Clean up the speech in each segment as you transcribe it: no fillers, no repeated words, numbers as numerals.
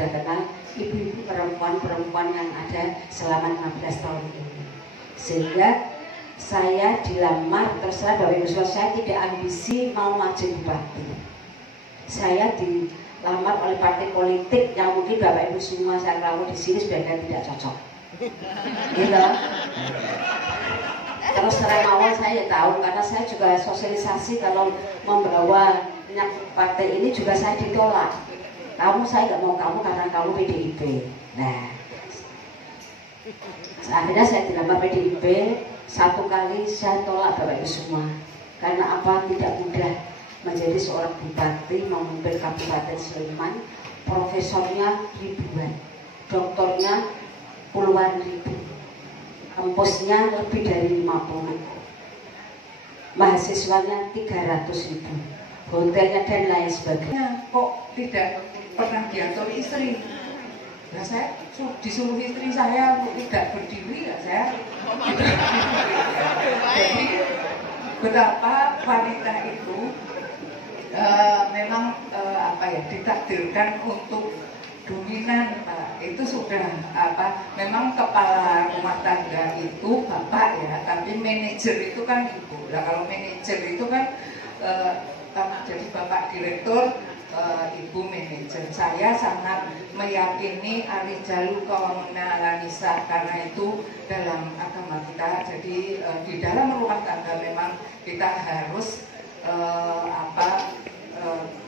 sudah kenal ibu-ibu perempuan-perempuan yang ada selama 15 tahun ini. Sehingga saya dilamar, terserah Bapak Ibu semua, saya tidak ambisi mau maju bupati. Saya dilamar oleh partai politik yang mungkin Bapak Ibu semua saya tahu di sini sebagian tidak cocok. Gitu. Terus terang awal saya tahu karena saya juga sosialisasi kalau membawa penyakit partai ini juga saya ditolak. Kamu saya nggak mau kamu karena kamu PDIP. Nah, akhirnya saya dilamar PDIP 1 kali saya tolak Bapak Ibu semua. Karena apa? Tidak mudah menjadi seorang bupati memimpin Kabupaten Sleman. Profesornya ribuan, doktornya puluhan ribu, kampusnya lebih dari 50, mahasiswanya 300.000, hotelnya dan lain sebagainya. Kok tidak pernah diatur istri? Nah, saya disuruh istri saya untuk tidak berdiri, ya saya. Jadi betapa wanita itu memang ditakdirkan untuk dominan, Pak. Itu sudah memang kepala rumah tangga itu bapak ya, tapi manajer itu kan ibu. Nah, kalau manajer itu kan jadi bapak direktur, ibu manajer. Saya sangat meyakini Ari Jalu Kawamena Alanisa, karena itu dalam agama kita. Jadi di dalam rumah tangga memang kita harus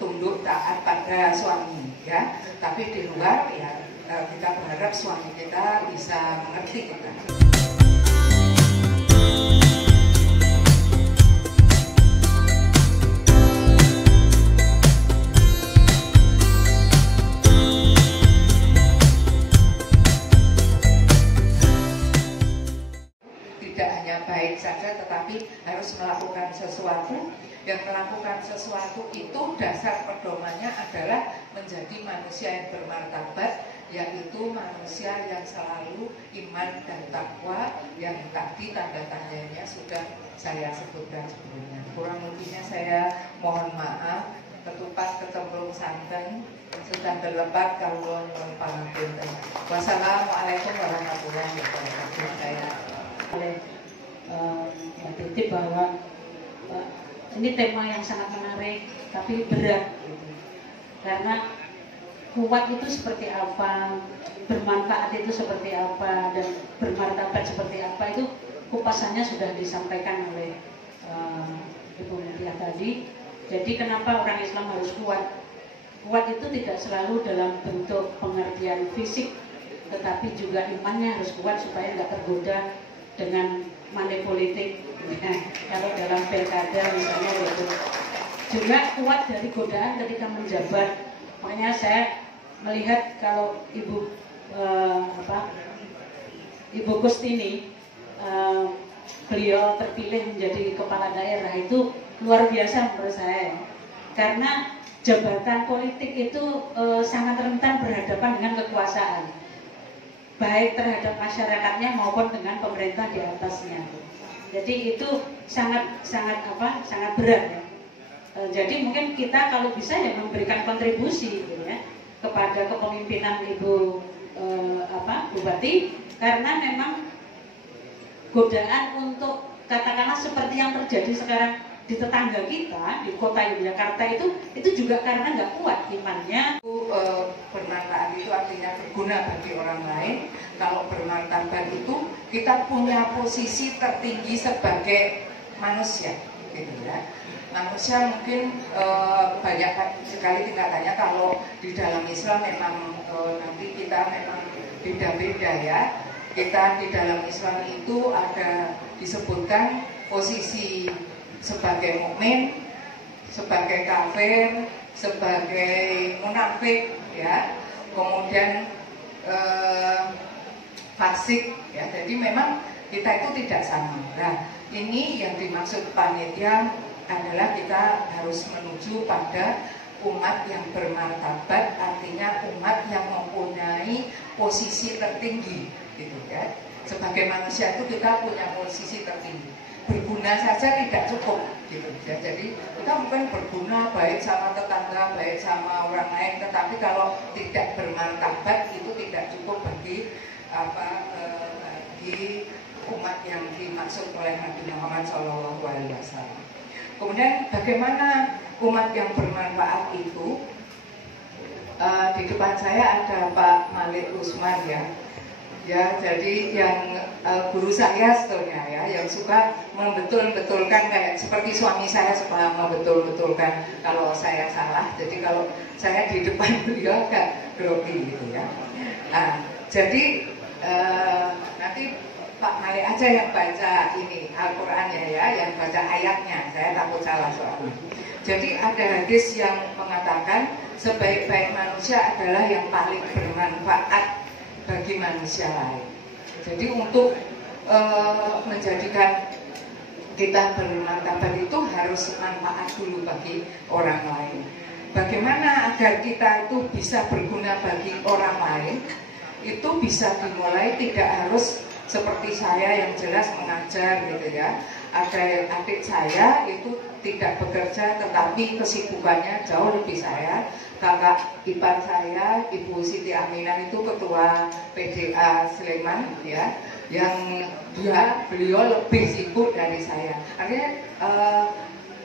tunduk taat pada suami ya, tapi di luar ya kita berharap suami kita bisa mengerti kita. Tidak hanya baik saja, tetapi harus melakukan sesuatu. Yang melakukan sesuatu itu dasar pedomannya adalah menjadi manusia yang bermartabat, yaitu manusia yang selalu iman dan takwa, yang tadi tanda tanyanya sudah saya sebutkan sebelumnya. Kurang lebihnya saya mohon maaf, ketupat kecemplung santen sudah berlebat kalau nyuwun pangapunten. Wassalamualaikum warahmatullahi wabarakatuh. Saya oleh Mbak Titi bahwa ini tema yang sangat menarik tapi berat gitu. Karena kuat itu seperti apa, bermanfaat itu seperti apa, dan bermartabat seperti apa, itu kupasannya sudah disampaikan oleh Ibu Mutia tadi. Jadi kenapa orang Islam harus kuat? Kuat itu tidak selalu dalam bentuk pengertian fisik, tetapi juga imannya harus kuat supaya nggak tergoda dengan money politik. Nah, kalau dalam pilkada misalnya itu juga kuat dari godaan ketika menjabat. Makanya saya melihat kalau Ibu Ibu Kustini beliau terpilih menjadi kepala daerah itu luar biasa menurut saya, karena jabatan politik itu sangat rentan berhadapan dengan kekuasaan, baik terhadap masyarakatnya maupun dengan pemerintah di atasnya. Jadi itu sangat berat ya. Jadi mungkin kita kalau bisa ya memberikan kontribusi gitu ya kepada kepemimpinan Ibu Bupati, karena memang godaan untuk katakanlah seperti yang terjadi sekarang di tetangga kita di kota Yogyakarta itu juga karena nggak kuat imannya. Bermanfaat itu artinya berguna bagi orang lain. Kalau bermartabat itu kita punya posisi tertinggi sebagai manusia, gitu ya. Manusia mungkin banyak sekali tingkatannya. Kalau di dalam Islam memang nanti kita memang beda-beda ya. Kita di dalam Islam itu ada disebutkan posisi sebagai mukmin, sebagai kafir, sebagai munafik ya, kemudian fasik ya. Jadi memang kita itu tidak sama. Nah, ini yang dimaksud panitia adalah kita harus menuju pada umat yang bermartabat, artinya umat yang mempunyai posisi tertinggi gitu ya. Sebagai manusia itu kita punya posisi tertinggi. Berguna saja tidak cukup, gitu ya. Jadi kita mungkin berguna baik sama tetangga, baik sama orang lain, tetapi kalau tidak bermartabat itu tidak cukup bagi bagi umat yang dimaksud oleh Nabi Muhammad SAW. Kemudian bagaimana umat yang bermanfaat itu? Di depan saya ada Pak Malik Usman ya, jadi yang guru saya sebetulnya ya, yang suka membetul-betulkan kayak seperti suami saya suka membetul-betulkan kalau saya salah. Jadi kalau saya di depan beliau agak grogi gitu ya. Nah, jadi nanti Pak Malik aja yang baca ini Al-Qurannya ya, yang baca ayatnya. Saya takut salah soalnya. Jadi ada hadis yang mengatakan sebaik-baik manusia adalah yang paling bermanfaat bagi manusia lain. Jadi untuk menjadikan kita bermartabat itu harus manfaat dulu bagi orang lain. Bagaimana agar kita itu bisa berguna bagi orang lain? Itu bisa dimulai, tidak harus seperti saya yang jelas mengajar gitu ya. Ada adik saya itu tidak bekerja tetapi kesibukannya jauh lebih saya. Kakak ipar saya, Ibu Siti Aminah itu ketua PDA Sleman ya, yang beliau lebih sibuk dari saya. Artinya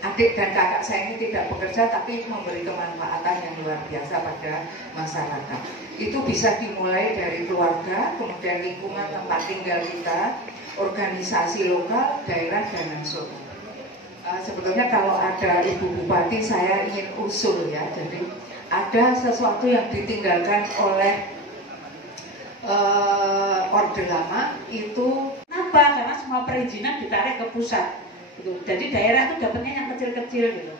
adik dan kakak saya ini tidak bekerja tapi memberi kemanfaatan yang luar biasa pada masyarakat. Itu bisa dimulai dari keluarga, kemudian lingkungan tempat tinggal kita, organisasi lokal, daerah, dan nasional. Sebetulnya kalau ada Ibu Bupati saya ingin usul ya, jadi ada sesuatu yang ditinggalkan oleh Orde Lama itu. Kenapa? Karena semua perizinan ditarik ke pusat gitu. Jadi daerah itu dapatnya yang kecil-kecil gitu.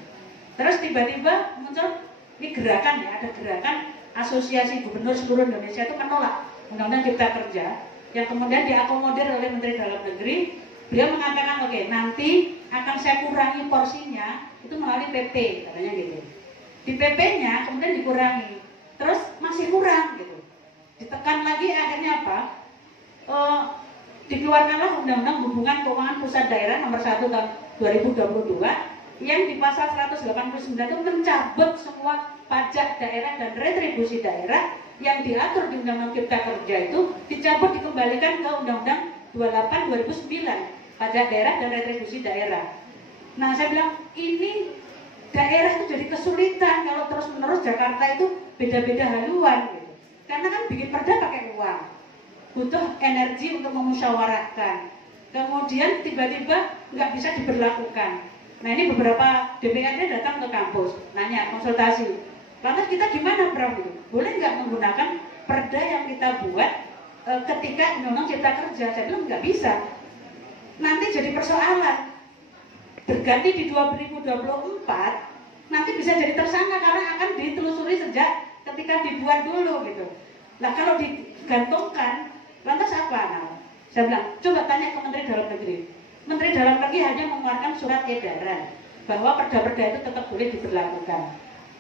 Terus tiba-tiba muncul ini gerakan ya, ada gerakan asosiasi gubernur seluruh Indonesia itu menolak Undang-Undang Cipta Kerja yang kemudian diakomodir oleh Menteri Dalam Negeri. Beliau mengatakan oke, nanti akan saya kurangi porsinya itu melalui PP katanya gitu. Di PP-nya kemudian dikurangi, terus masih kurang gitu. Ditekan lagi akhirnya apa? Dikeluarkanlah Undang-Undang Hubungan Keuangan Pusat Daerah nomor 1 tahun 2022 yang di pasal 189 itu mencabut semua pajak daerah dan retribusi daerah yang diatur di Undang-Undang Cipta Kerja itu dicabut dikembalikan ke Undang-Undang 28 2009 pajak daerah dan retribusi daerah. Nah saya bilang ini daerah itu jadi kesulitan kalau terus-menerus Jakarta itu beda-beda haluan gitu. Karena kan bikin perda pakai uang, butuh energi untuk memusyawarahkan. Kemudian tiba-tiba nggak bisa diberlakukan. Nah ini beberapa DPRD datang ke kampus, nanya konsultasi. Lantas kita gimana Prof? Boleh nggak menggunakan perda yang kita buat ketika Undang-Undang Cipta Kerja? Saya bilang nggak bisa. Nanti jadi persoalan. Berganti di 2024 nanti bisa jadi tersangka karena akan ditelusuri sejak ketika dibuat dulu gitu. Nah kalau digantungkan lantas apa? Nah, saya bilang coba tanya ke Menteri Dalam Negeri. Menteri Dalam Negeri hanya mengeluarkan surat edaran bahwa perda-perda itu tetap boleh diberlakukan.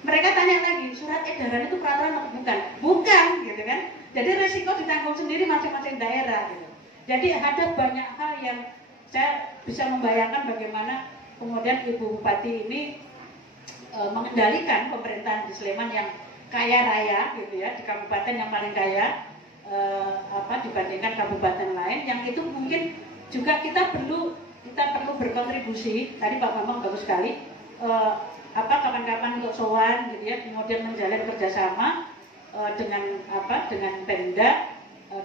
Mereka tanya lagi, surat edaran itu peraturan atau bukan? Bukan gitu kan. Jadi resiko ditanggung sendiri masing-masing daerah gitu. Jadi ada banyak hal yang saya bisa membayangkan bagaimana kemudian Ibu Bupati ini mengendalikan pemerintahan di Sleman yang kaya raya gitu ya, di kabupaten yang paling kaya dibandingkan kabupaten lain, yang itu mungkin juga kita perlu berkontribusi. Tadi Pak Bambang bagus sekali kapan-kapan untuk sowan gitu ya, kemudian menjalin kerjasama dengan Pemda,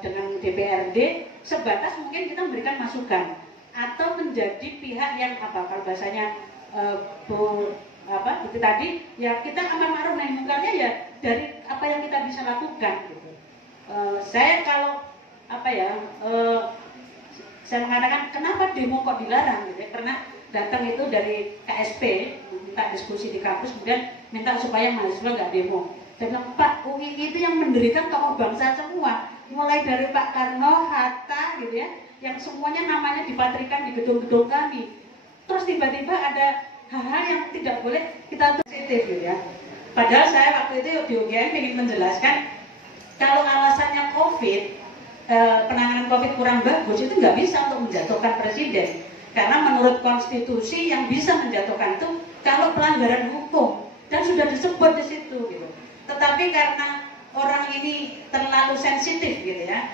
dengan DPRD, sebatas mungkin kita memberikan masukan atau menjadi pihak yang kalau bahasanya itu tadi ya, kita amar ma'ruf nahi mungkarnya ya dari apa yang kita bisa lakukan gitu. Saya kalau saya mengatakan kenapa demo kok dilarang gitu ya, karena datang itu dari KSP minta diskusi di kampus, kemudian minta supaya mahasiswa nggak demo. Saya bilang, Pak, UI itu yang mendirikan tokoh bangsa semua, mulai dari Pak Karno, Hatta gitu ya, yang semuanya namanya dipatrikan di gedung-gedung kami. Terus tiba-tiba ada hal-hal yang tidak boleh kita sensitif gitu ya. Padahal saya waktu itu di UGM ingin menjelaskan kalau alasannya COVID, penanganan COVID kurang bagus itu nggak bisa untuk menjatuhkan presiden. Karena menurut konstitusi yang bisa menjatuhkan itu kalau pelanggaran hukum dan sudah disebut di situ gitu. Tetapi karena orang ini terlalu sensitif gitu ya,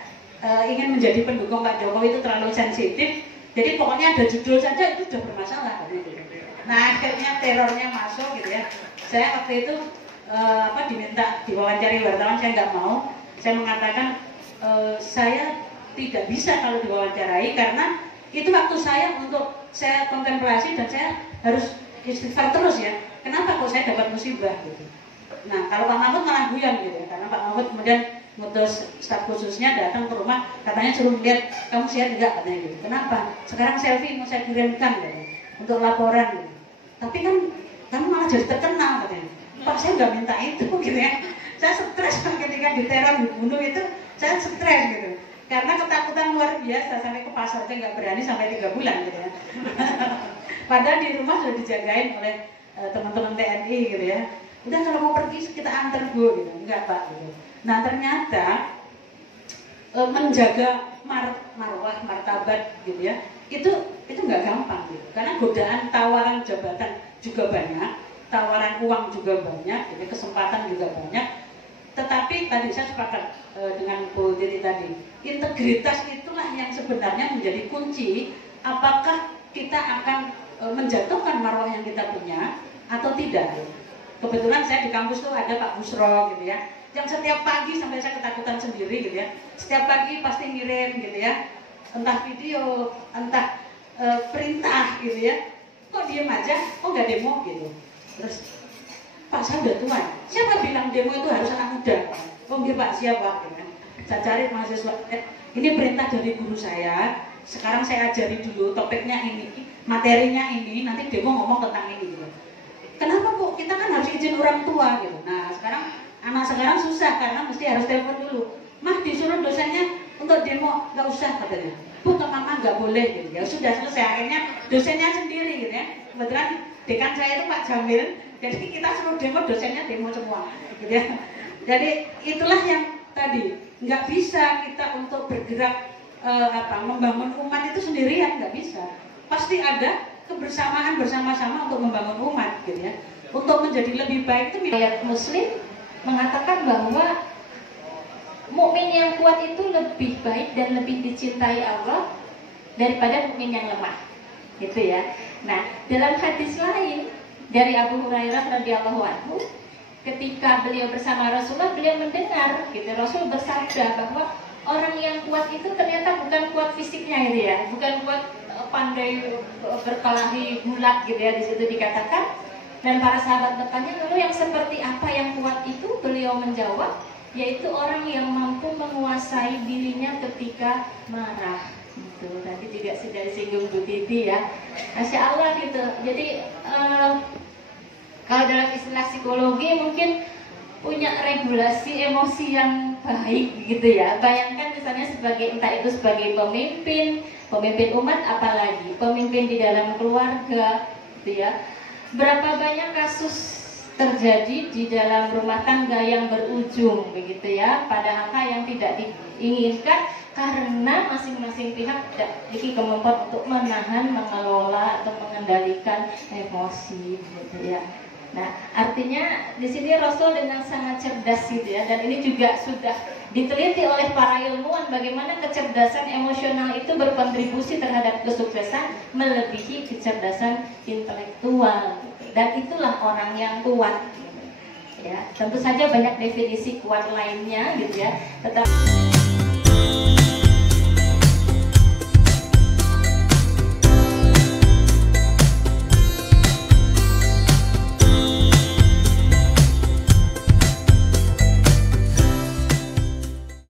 ingin menjadi pendukung Pak Jokowi itu terlalu sensitif, jadi pokoknya ada judul saja itu sudah bermasalah gitu. Nah akhirnya terornya masuk gitu ya. Saya waktu itu diminta diwawancari wartawan, saya nggak mau. Saya mengatakan saya tidak bisa kalau diwawancarai karena itu waktu saya untuk saya kontemplasi dan saya harus istighfar terus ya. Kenapa kok saya dapat musibah gitu. Nah kalau Pak Mahfud malah guyon gitu ya, karena Pak Mahfud kemudian ngutus staf khususnya datang ke rumah, katanya suruh lihat kamu sehat enggak katanya gitu. Kenapa? Sekarang selfie mau saya kirimkan gitu, untuk laporan gitu. Tapi kan kamu malah jadi terkenal katanya. Pak saya nggak minta itu gitu ya. Saya stres ketika diteror dibunuh itu, saya stres gitu. Karena ketakutan luar biasa sampai ke pasar saya nggak berani sampai 3 bulan gitu ya. Padahal di rumah sudah dijagain oleh teman-teman TNI gitu ya. Udah kalau mau pergi kita antar Bu gitu. Enggak Pak gitu. Nah ternyata menjaga marwah martabat gitu ya. Itu nggak gampang gitu. Karena godaan tawaran jabatan juga banyak, tawaran uang juga banyak, gitu, kesempatan juga banyak. Tetapi tadi saya sepakat dengan Bu Titi tadi, integritas itulah yang sebenarnya menjadi kunci apakah kita akan menjatuhkan marwah yang kita punya atau tidak. Kebetulan saya di kampus tuh ada Pak Busro gitu ya, yang setiap pagi sampai saya ketakutan sendiri gitu ya, setiap pagi pasti ngirim gitu ya, entah video, entah perintah gitu ya, kok diem aja, kok nggak demo gitu. Terus Pak saya udah tua, siapa bilang demo itu harus anak muda? Oh iya Pak, siapa? Gitu. Saya cari mahasiswa, ini perintah dari guru saya, sekarang saya ajari dulu topiknya ini, materinya ini, nanti demo ngomong tentang ini gitu. Kenapa Bu? Kita kan harus izin orang tua gitu. Nah sekarang anak sekarang susah karena mesti harus telepon dulu. Mah disuruh dosennya untuk demo, nggak usah katanya. Bu ke mama nggak boleh gitu. Ya sudah selesai, akhirnya dosennya sendiri gitu ya. Kebetulan dekan saya itu Pak Jamil, jadi kita suruh demo, dosennya demo semua gitu ya. Jadi itulah yang tadi nggak bisa kita untuk bergerak membangun umat itu sendirian, nggak bisa. Pasti ada kebersamaan bersama-sama untuk membangun umat gitu ya. Untuk menjadi lebih baik itu ayat Muslim mengatakan bahwa mukmin yang kuat itu lebih baik dan lebih dicintai Allah daripada mukmin yang lemah, gitu ya. Nah, dalam hadis lain dari Abu Hurairah radhiyallahu anhu, ketika beliau bersama Rasulullah, beliau mendengar, gitu, Rasul bersabda bahwa orang yang kuat itu ternyata bukan kuat fisiknya, gitu ya, bukan kuat pandai berkelahi gulat, gitu ya, di situ dikatakan. Dan para sahabat bertanya, lalu yang seperti apa yang kuat itu? Beliau menjawab, yaitu orang yang mampu menguasai dirinya ketika marah. Gitu. Tadi juga sudah disinggung Bu Titi ya. Masya Allah gitu. Jadi kalau dalam istilah psikologi mungkin punya regulasi emosi yang baik gitu ya. Bayangkan misalnya sebagai entah itu sebagai pemimpin umat, apalagi pemimpin di dalam keluarga gitu ya. Berapa banyak kasus terjadi di dalam rumah tangga yang berujung begitu ya pada hal yang tidak diinginkan karena masing-masing pihak tidak memiliki kemampuan untuk menahan, mengelola atau mengendalikan emosi gitu ya. Nah, artinya di sini Rasul dengan sangat cerdas gitu ya, dan ini juga sudah diteliti oleh para ilmuwan bagaimana kecerdasan emosional itu berkontribusi terhadap kesuksesan melebihi kecerdasan intelektual gitu. Dan itulah orang yang kuat gitu. Ya, tentu saja banyak definisi kuat lainnya gitu ya, tetapi